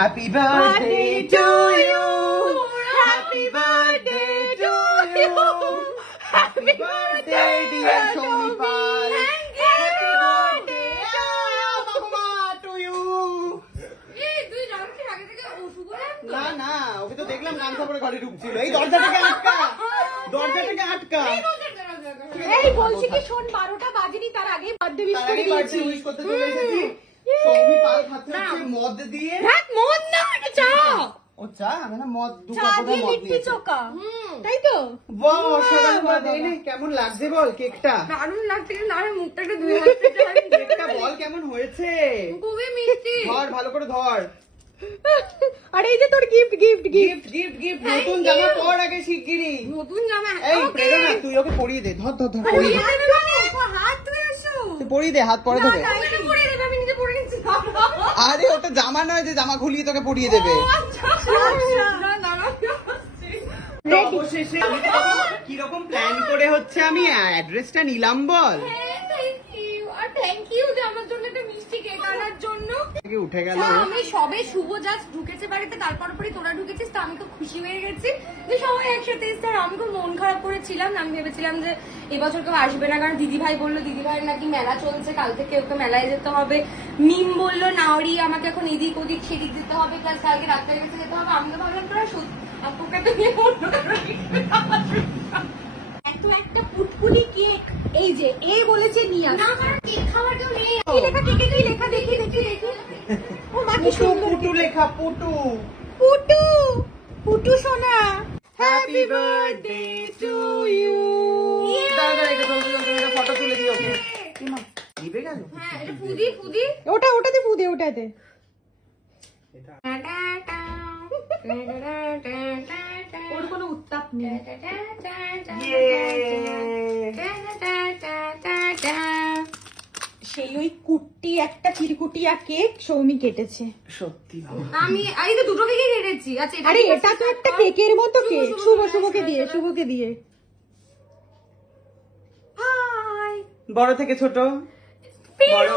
Happy birthday to you. Happy birthday to you. Happy birthday dear Soumipal. Happy birthday to you. না না ওকে তো দেখলাম গান খাবার ঘরে ঢুকছিল। এই দরজাটাকে আটকা। এই বলছি কি শোন 12টা বাজেনি তার আগে বার্থডে উইশ করে দিয়েছি। উইশ করতে চলে এসেছি। সৌমিপাল খাচ্ছে মদ দিয়ে। হ্যাঁ মদ না এটা চা। ও চা না মদ দু কাপ মদ লিট্টি চোকা। তাই তো? বাহ অসাধারণ। কেমন লাগছে বল কেকটা? দারুণ লাগছে কিন্তু আমার মুখটা একটু ধুয়ে আসছে। কেকটা বল কেমন হয়েছে? খুবই মিষ্টি। ধর ভালো করে ধর। আরে এই যে তোর গিফট নতুন জামা পর আগে শিগগিরই। নতুন জামা। এই প্রেরণা তুই ওকে পরিয়ে দে। ধর পরিয়ে দে। হাত ধরে এসো। তুই পরিয়ে দে হাত পরে ধরে। পরিয়ে দেব আমি নিজে পরে নিচ্ছি। আরে ওটা জামা নয় যে জামা খুলিয়ে তোকে পরিয়ে দেবে। অবশেষে কিরকম প্ল্যান করে হচ্ছে আমি অ্যাড্রেসটা নিলাম বল। থ্যাংক ইউ যে আমার জন্য একটা মিষ্টি কেক আনার জন্য। উঠে গেল। আমি সবে শুভ জাস্ট ঢুকেছে বাড়িতে, তারপর তোরা ঢুকেছিস, তো আমি খুব খুশি হয়ে গেছি যে সবাই একসাথে এসে। আর আমি খুব মন খারাপ করেছিলাম, আমি ভেবেছিলাম যে এবছর কেউ আসবে না, কারণ দিদিভাই বললো দিদিভাইয়ের নাকি মেলা চলছে, কাল থেকে ওকে মেলায় যেতে হবে। মিম বললো নাওরি আমাকে এখন এদিক ওদিক সেদিক দিতে হবে, প্লাস কালকে ডাক্তারের কাছে যেতে হবে। আমি তো ভাবলাম তোরা আপুকে তো নিয়ে এত একটা পুটপুনি কেক। এই যে এ বলেছে নিয়ে আস। না কারণ কেক খাওয়ার কেউ নেই। কি লেখা কেকে কি লেখা দেখি। ও মা কি সুন্দর পুটু লেখা পুটু সোনা। Happy birthday to you. দাদা এটা ফটো তুলে দিও ওকে। কি মা দিবে গেল? হ্যাঁ এটা ফুদি ওটাতে ফুদে ওটাতে। ওর কোনো উত্তাপ নেই। সেই ওই কুট্টি একটা চিরকুটিয়া কেক সৌমি কেটেছে। সত্যি আমি তো দুটো কেকে কেটেছি। আচ্ছা আরে এটা তো একটা কেকের মতো কেক। শুভকে দিয়ে হাই। বড় থেকে ছোট বড়।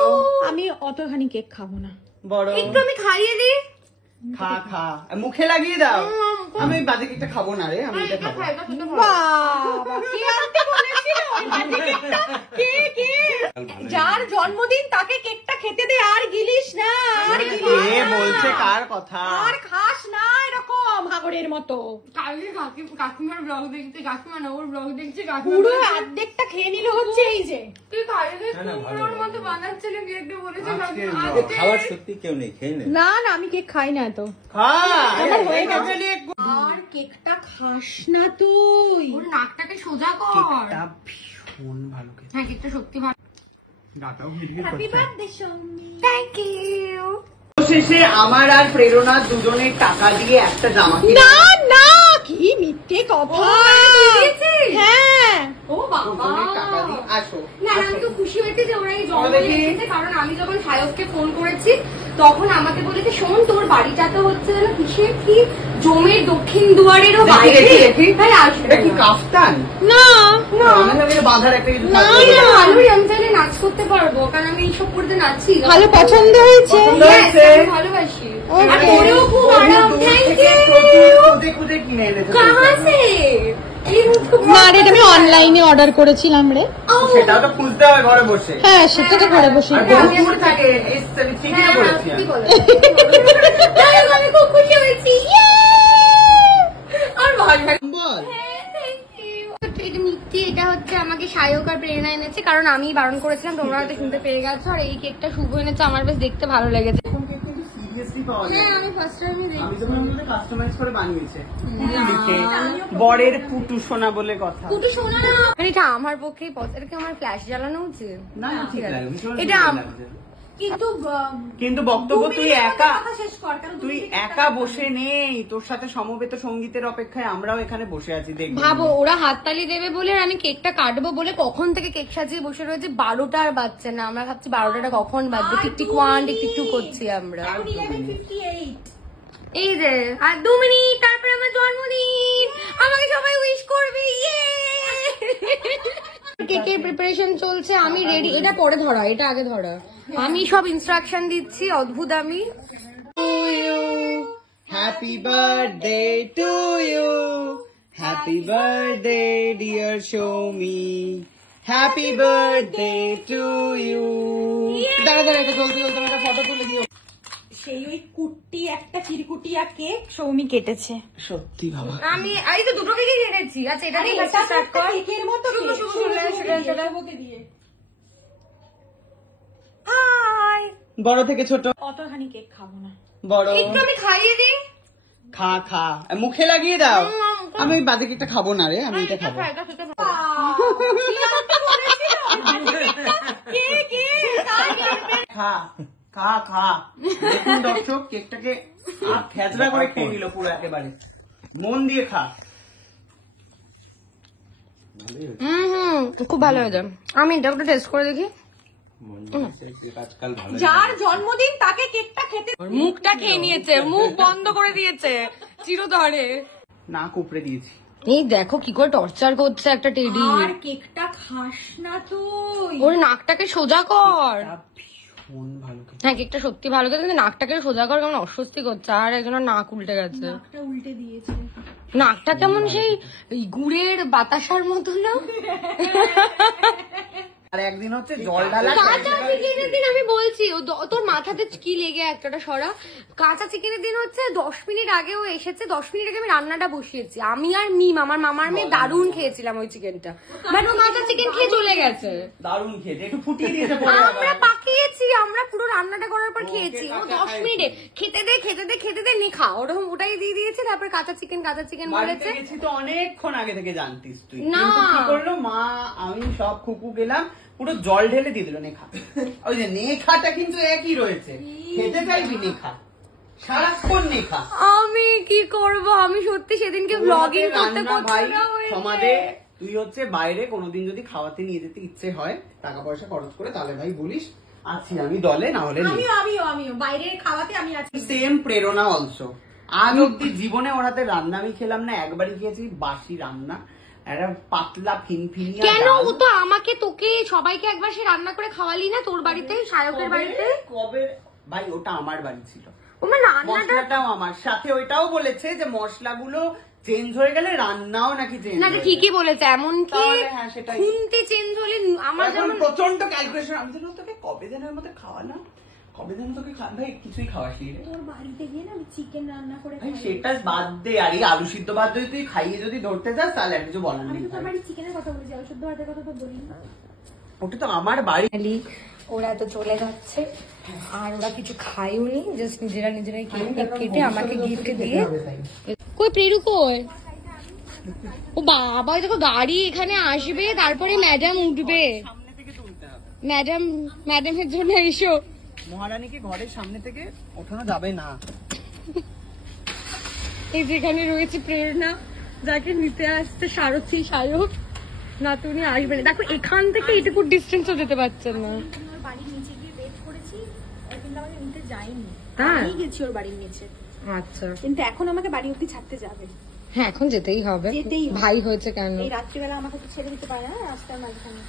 আমি অতখানি কেক খাবো না। বড় একটু আমি খাইয়ে দিই। খা মুখে লাগিয়ে দাও। আমি বাজে কেকটা খাবো না রে, আমি এটা খাবো। বাবা কে আনতে বলেছিল ওই বাজে কেকটা? কে যার জন্মদিন তাকে কেকটা খেতে দে, আর গিলিস না। কে বলছে কার কথা? আর খাস না এরকম হাগরের মতো। কালকে কাকিমার ব্লগ দেখতে, কাকিমা না ওর ব্লগ দেখছি, পুরো অর্ধেকটা খেয়ে নিল হচ্ছে। এই যে তুই কালকে কুমড়োর মতো বানাচ্ছিলি কেকটা, বলেছে খাবার সত্যি কেউ নেই, খেয়ে নে। না আমি কেক খাই না তো। আর কেকটা খাস না তুই। ওর নাকটাকে সোজা কর। কেকটা ভীষণ ভালো কেক। হ্যাঁ কেকটা সত্যি ভালো। দাদাও ভিডিও করছে। Happy birthday Soumi. Thank you. শেষে আমার আর প্রেরণা দুজনের টাকা দিয়ে একটা জামা কিনে। না কি মিথ্যে কথা। হ্যাঁ ও বাবা টাকা দিয়ে আসো। না আমি তো খুশি হয়েছি যে ওরা এই জমা দিয়েছে, কারণ আমি যখন সায়ককে ফোন করেছি তখন আমাকে বলেছে শোন তোর বাড়িটা তো হচ্ছে যেন কিসের কি জমের দক্ষিণ দুয়ারেরও বাইরে। এটা কি কাফতান? না বাঁধার একটা কিছু ভালোই, আমি চাইলে নাচ করতে পারবো, কারণ আমি এইসব করতে নাচি। ভালো পছন্দ হয়েছে, ভালোবাসি। খুব আরাম। Thank you. খুঁজে কিনে এনেছে। কাহা সে? না রে আমি অনলাইনে অর্ডার করেছিলাম রে। সেটাও তো খুঁজতে হয় ঘরে বসে। হ্যাঁ সেটা তো ঘরে বসে। থাকে ঠিকই বলেছি। আমি খুব খুশি হয়েছি। আর ভালো বল। এটা হচ্ছে আমাকে সায়ক আর প্রেরণা এনেছে, কারণ আমি বারণ করেছিলাম, তোমরা হয়তো শুনতে পেয়ে গেছো। আর এই কেকটা শুভ এনেছে, আমার বেশ দেখতে ভালো লেগেছে। বরের পুটু সোনা বলে কথা। পুটু সোনা না, এটা আমার পক্ষেই এটা আমার ফ্ল্যাশ জ্বালানো উচিত। না ঠিক আছে, এটা কিন্তু বক্তব্য তুই একা বসে নেই, তোর সাথে সমবেত সঙ্গীতের অপেক্ষায় আমরাও এখানে বসে আছি। দেখবো ভাবো ওরা হাততালি দেবে বলে আর আমি কেকটা কাটবো বলে কখন থেকে কেক সাজিয়ে বসে রয়েছে। 12টা আর বাজছে না, আমরা ভাবছি 12টাটা কখন বাজবে। টিকটিক 1 টিকটিক 2 করছি আমরা। এই যে আর 2 মিনিট তারপরে আমার জন্মদিন, আমাকে সবাই উইশ করবে। কেকের প্রিপারেশন চলছে, আমি রেডি। এটা পরে ধরা, এটা আগে ধরা। আমি সব ইনস্ট্রাকশন দিচ্ছি, অদ্ভুত আমি। Happy birthday to you. Happy birthday, dear Shomi. Happy birthday to you. দাঁড়া এটা জলদি একটা ফটো তুলে দিও। সেই ওই কুটি একটা চিরকুটিয়া কেক সৌমি কেটেছে। সত্যি বাবা আমি এই তো দুটো কেকই কেটেছি। আচ্ছা এটা দিয়ে স্টার্ট কর। কেকের মতো সেটা দিয়ে হাই। বড় থেকে ছোট অতখানি কেক খাবো না। বড় একটু আমি খাইয়ে দিই। খা মুখে লাগিয়ে দাও। আমি ওই বাদে কেকটা খাবো না রে, আমি এটা খাবো। খা দেখুন দর্শক কেকটাকে খেজরা করে খেয়ে নিল পুরো একেবারে। মন দিয়ে খা। খুব ভালো হয়েছে। আমি এটা একটু টেস্ট করে দেখি। আজকাল ভালো যার জন্মদিন তাকে কেকটা খেতে মুখটা খেয়ে নিয়েছে, মুখ বন্ধ করে দিয়েছে চিরতরে। না কুপড়ে দিয়েছি। এই দেখো কি করে টর্চার করছে একটা টেডি। আর কেকটা খাস না তুই। ওর নাকটাকে সোজা কর। মন ভালো হ্যাঁ কেকটা সত্যি ভালো করে, কিন্তু নাকটাকে সোজা কর, কেমন অস্বস্তি করছে। আর একজনের নাক উল্টে গেছে। নাকটা উল্টে দিয়েছে। নাকটা কেমন সেই গুড়ের বাতাসার মতো না। আর একদিন হচ্ছে জল ঢালা কাঁচা চিকেনের দিন আমি বলছি তোর মাথাতে কি লেগে একটা সরা। কাঁচা চিকেনের দিন হচ্ছে 10 মিনিট আগে ও এসেছে, 10 মিনিট আগে আমি রান্নাটা বসিয়েছি। আমি আর মিম আমার মামার মেয়ে দারুণ খেয়েছিলাম ওই চিকেনটা, বাট ও কাঁচা চিকেন খেয়ে চলে গেছে। দারুণ খেতে একটু ফুটিয়ে দিয়েছে। আমরা পাকিয়েছি, আমরা পুরো রান্নাটা করার পর খেয়েছি। ও 10 মিনিটে খেতে দে নি খা, ওরকম ওটাই দিয়ে দিয়েছে। তারপর কাঁচা চিকেন বলেছে। গেছি তো অনেকক্ষণ আগে থেকে জানতিস তুই। না। কিন্তু কি করলো মা আমি সব খুকু গেলাম পুরো জল ঢেলে দিয়ে দিল নেখা। ওই যে নেখাটা কিন্তু একই রয়েছে, খেতে চাইবি নেখা, সারাক্ষণ নেখা। আমি কি করব, আমি সত্যি সেদিনকে ব্লগিং করতে ভাই করতে সমাজে তুই হচ্ছে বাইরে কোনোদিন যদি খাওয়াতে নিয়ে যেতে ইচ্ছে হয় টাকা পয়সা খরচ করে, তাহলে ভাই বলিস আছি আমি দলে, না হলে আমিও বাইরে খাওয়াতে আমি আছি। সেম প্রেরণা অলসো। আজ অব্দি জীবনে ওর হাতে রান্না আমি খেলাম না, একবারই খেয়েছি বাসি রান্না, একটা পাতলা ফিনফিনিয়া। কেন ও তো আমাকে তোকে সবাইকে একবার সে রান্না করে খাওয়ালি না তোর বাড়িতে, সায়কের বাড়িতে? কবে ভাই ওটা আমার বাড়ি ছিল, ওমা রান্নাটা মশলাটাও আমার সাথে। ওইটাও বলেছে যে মশলাগুলো চেঞ্জ হয়ে গেলে রান্নাও নাকি চেঞ্জ। না ঠিকই বলেছে, এমনকি হ্যাঁ সেটাই খুনতে চেঞ্জ হলে আমার যেমন প্রচন্ড ক্যালকুলেশন। আমি যেন তোকে কবে দিনের মধ্যে খাওয়ালাম, কবে দিন তোকে ভাই কিছুই খাওয়াসি রে। তোর বাড়িতে গিয়ে না আমি চিকেন রান্না করে ভাই সেটা বাদ দে, আর এই আলু সিদ্ধ বাদ দিয়ে তুই খাইয়ে যদি ধরতে যাস তাহলে আর কিছু বলার আমি নেই। তো তোর বাড়ি চিকেনের কথা বলেছি, আলু সেদ্ধ ভাতের কথা তো বলি না। ওটা তো আমার বাড়ি। ওরা তো চলে যাচ্ছে আর ওরা কিছু খায়ও নি, জাস্ট নিজেরাই কেটে আমাকে গিফট দিয়ে। কই প্রেরু কই? ও বাবা দেখো গাড়ি এখানে আসবে, তারপরে ম্যাডাম উঠবে। ম্যাডামের জন্য এসো। মহারানীকে ঘরের সামনে থেকে ওঠানো যাবে না। এই যেখানে রয়েছে প্রেরণা, যাকে নিতে আসছে সারথী সায়ক, না তুমি আসবে না। দেখো এখান থেকে এটুকু ডিস্টেন্সও যেতে পারছেন না। ওর বাড়ির নিচে গিয়ে ওয়েট করেছি, ও কিন্তু আমাকে নিতে যায়নি। হ্যাঁ। আমি গেছি ওর বাড়ির নিচে, আচ্ছা কিন্তু এখন আমাকে বাড়ি অব্দি ছাড়তে যাবে। হ্যাঁ এখন যেতেই হবে, যেতেই হবে। ভাই হয়েছে কেন? এই রাত্রিবেলা আমাকে তো ছেড়ে দিতে পারে না রাস্তার মাঝখানে।